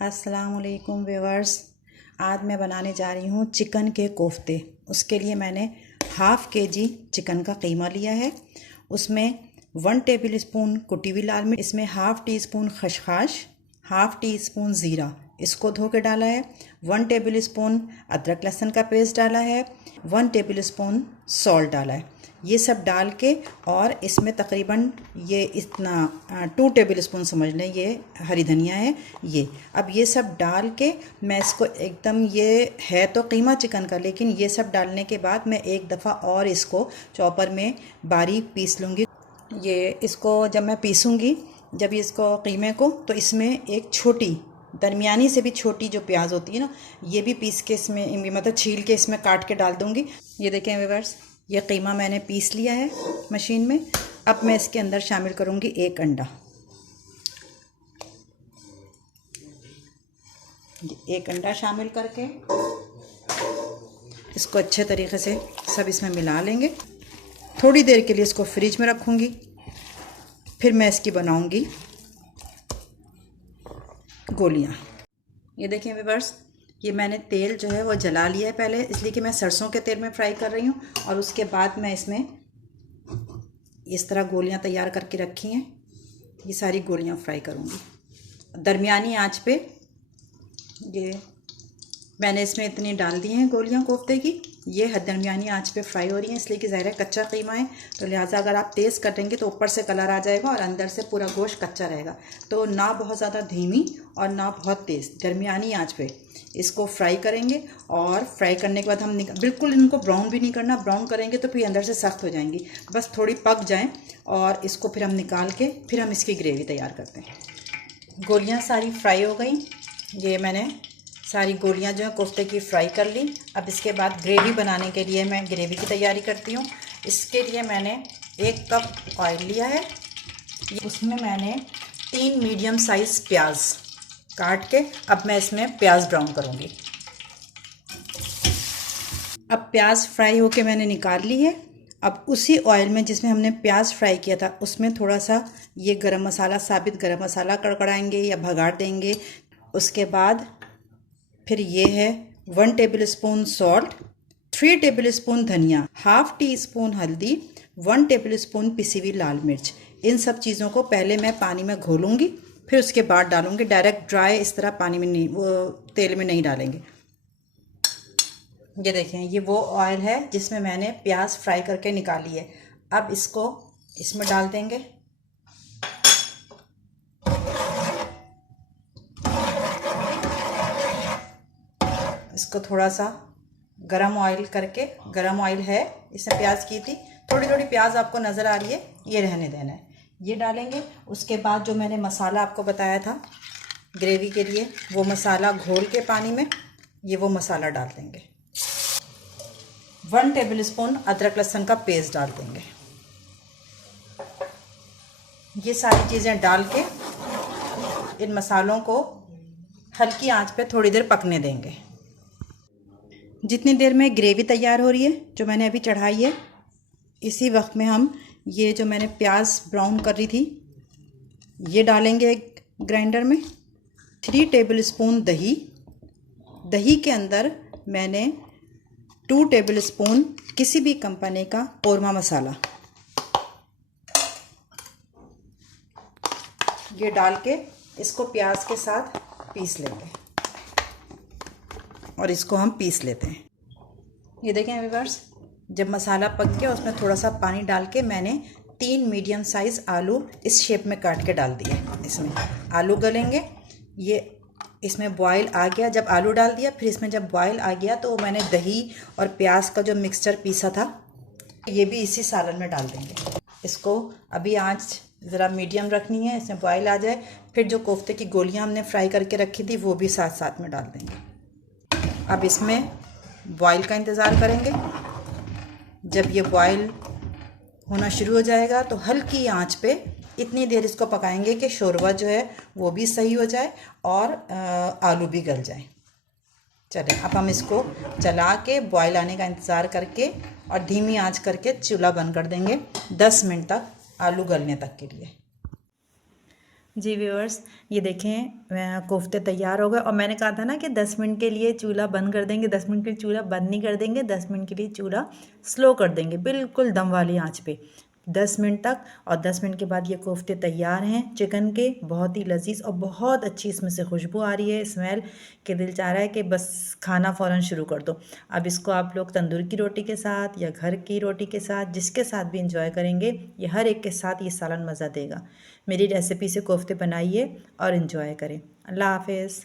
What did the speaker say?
अस्सलामुअलैकुम व्यूअर्स। आज मैं बनाने जा रही हूँ चिकन के कोफ्ते। उसके लिए मैंने हाफ़ केजी चिकन का कीमा लिया है। उसमें 1 टेबल स्पून कुटी हुई लाल मिर्च, इसमें हाफ़ टी स्पून खसखस, हाफ़ टी स्पून ज़ीरा इसको धो के डाला है। 1 टेबल स्पून अदरक लहसुन का पेस्ट डाला है। 1 टेबल स्पून सॉल्ट डाला है। ये सब डाल के और इसमें तकरीबन ये इतना 2 टेबल स्पून समझ लें, ये हरी धनिया है ये। अब ये सब डाल के मैं इसको एकदम, ये है तो कीमा चिकन का, लेकिन ये सब डालने के बाद मैं एक दफ़ा और इसको चॉपर में बारीक पीस लूँगी। ये इसको जब मैं पीसूँगी, जब इसको कीमे को, तो इसमें एक छोटी दरमियानी से भी छोटी जो प्याज होती है ना, ये भी पीस के इसमें, मतलब छील के इसमें काट के डाल दूँगी। ये देखें व्यूअर्स, ये कीमा मैंने पीस लिया है मशीन में। अब मैं इसके अंदर शामिल करूँगी 1 अंडा। 1 अंडा शामिल करके इसको अच्छे तरीके से सब इसमें मिला लेंगे। थोड़ी देर के लिए इसको फ्रिज में रखूँगी, फिर मैं इसकी बनाऊँगी गोलियाँ। ये देखें व्यूअर्स, ये मैंने तेल जो है वो जला लिया है पहले, इसलिए कि मैं सरसों के तेल में फ्राई कर रही हूँ। और उसके बाद मैं इसमें इस तरह गोलियाँ तैयार करके रखी हैं। ये सारी गोलियाँ फ्राई करूँगी दरमियानी आंच पे। ये मैंने इसमें इतनी डाल दी हैं गोलियाँ कोफ्ते की। ये दरमियानी आंच पे फ्राई हो रही हैं, इसलिए कि ज़ाहिर है कच्चा कीमा है, तो लिहाजा अगर आप तेज़ कटेंगे तो ऊपर से कलर आ जाएगा और अंदर से पूरा गोश्त कच्चा रहेगा। तो ना बहुत ज़्यादा धीमी और ना बहुत तेज़, दरमियानी आंच पे इसको फ्राई करेंगे। और फ्राई करने के बाद हम बिल्कुल इनको ब्राउन भी नहीं करना, ब्राउन करेंगे तो फिर अंदर से सख्त हो जाएंगी। बस थोड़ी पक जाएँ और इसको फिर हम निकाल के फिर हम इसकी ग्रेवी तैयार करते हैं। गोलियाँ सारी फ्राई हो गई। ये मैंने सारी गोलियां जो है कोफ्ते की फ्राई कर ली। अब इसके बाद ग्रेवी बनाने के लिए मैं ग्रेवी की तैयारी करती हूँ। इसके लिए मैंने 1 कप ऑयल लिया है। उसमें मैंने 3 मीडियम साइज़ प्याज काट के अब मैं इसमें प्याज ब्राउन करूँगी। अब प्याज फ्राई होके मैंने निकाल ली है। अब उसी ऑयल में जिसमें हमने प्याज फ्राई किया था, उसमें थोड़ा सा ये गरम मसाला, साबित गरम मसाला कड़कड़ाएंगे या भगाड़ देंगे। उसके बाद फिर ये है 1 table spoon salt, 3 table spoon धनिया, हाफ़ टी स्पून हल्दी, 1 टेबल स्पून पिसी हुई लाल मिर्च। इन सब चीज़ों को पहले मैं पानी में घोलूँगी, फिर उसके बाद डालूँगी। डायरेक्ट ड्राई इस तरह पानी में नहीं, वो तेल में नहीं डालेंगे। ये देखें, ये वो ऑयल है जिसमें मैंने प्याज फ्राई करके निकाली है। अब इसको इसमें डाल देंगे। इसको थोड़ा सा गरम ऑयल करके, गरम ऑयल है, इसमें प्याज की थी, थोड़ी थोड़ी प्याज आपको नज़र आ रही है, ये रहने देना है। ये डालेंगे। उसके बाद जो मैंने मसाला आपको बताया था ग्रेवी के लिए, वो मसाला घोल के पानी में, ये वो मसाला डाल देंगे। 1 टेबल स्पून अदरक लहसुन का पेस्ट डाल देंगे। ये सारी चीज़ें डाल के इन मसालों को हल्की आंच पे थोड़ी देर पकने देंगे। जितनी देर में ग्रेवी तैयार हो रही है जो मैंने अभी चढ़ाई है, इसी वक्त में हम ये जो मैंने प्याज ब्राउन कर रही थी ये डालेंगे ग्राइंडर में। 3 टेबल स्पून दही, दही के अंदर मैंने 2 टेबल स्पून किसी भी कंपनी का कौरमा मसाला, ये डाल के इसको प्याज के साथ पीस लेंगे और इसको हम पीस लेते हैं। ये देखें व्यूअर्स, जब मसाला पक गया उसमें थोड़ा सा पानी डाल के मैंने 3 मीडियम साइज़ आलू इस शेप में काट के डाल दिए। इसमें आलू गलेंगे। ये इसमें बॉयल आ गया, जब आलू डाल दिया, फिर इसमें जब बॉयल आ गया तो मैंने दही और प्याज का जो मिक्सचर पीसा था ये भी इसी सालन में डाल देंगे। इसको अभी आंच ज़रा मीडियम रखनी है, इसमें बॉयल आ जाए, फिर जो कोफ्ते की गोलियां हमने फ्राई करके रखी थी वो भी साथ साथ में डाल देंगे। अब इसमें बॉयल का इंतज़ार करेंगे। जब ये बॉयल होना शुरू हो जाएगा तो हल्की आंच पे इतनी देर इसको पकाएंगे कि शोरबा जो है वो भी सही हो जाए और आलू भी गल जाए। चलें, अब हम इसको चला के बॉयल आने का इंतज़ार करके और धीमी आंच करके चूल्हा बंद कर देंगे 10 मिनट तक, आलू गलने तक के लिए। जी व्यूअर्स, ये देखें कोफ्ते तैयार हो गए। और मैंने कहा था ना कि 10 मिनट के लिए चूल्हा बंद कर देंगे। 10 मिनट के लिए चूल्हा बंद नहीं कर देंगे, 10 मिनट के लिए चूल्हा स्लो कर देंगे, बिल्कुल दम वाली आंच पे 10 मिनट तक। और 10 मिनट के बाद ये कोफ्ते तैयार हैं चिकन के, बहुत ही लजीज और बहुत अच्छी इसमें से खुशबू आ रही है, स्मेल के दिल चाह रहा है कि बस खाना फ़ौरन शुरू कर दो। अब इसको आप लोग तंदूर की रोटी के साथ या घर की रोटी के साथ, जिसके साथ भी इंजॉय करेंगे, ये हर एक के साथ ये सालन मज़ा देगा। मेरी रेसिपी से कोफ्ते बनाइए और इन्जॉय करें। अल्लाह हाफिज़।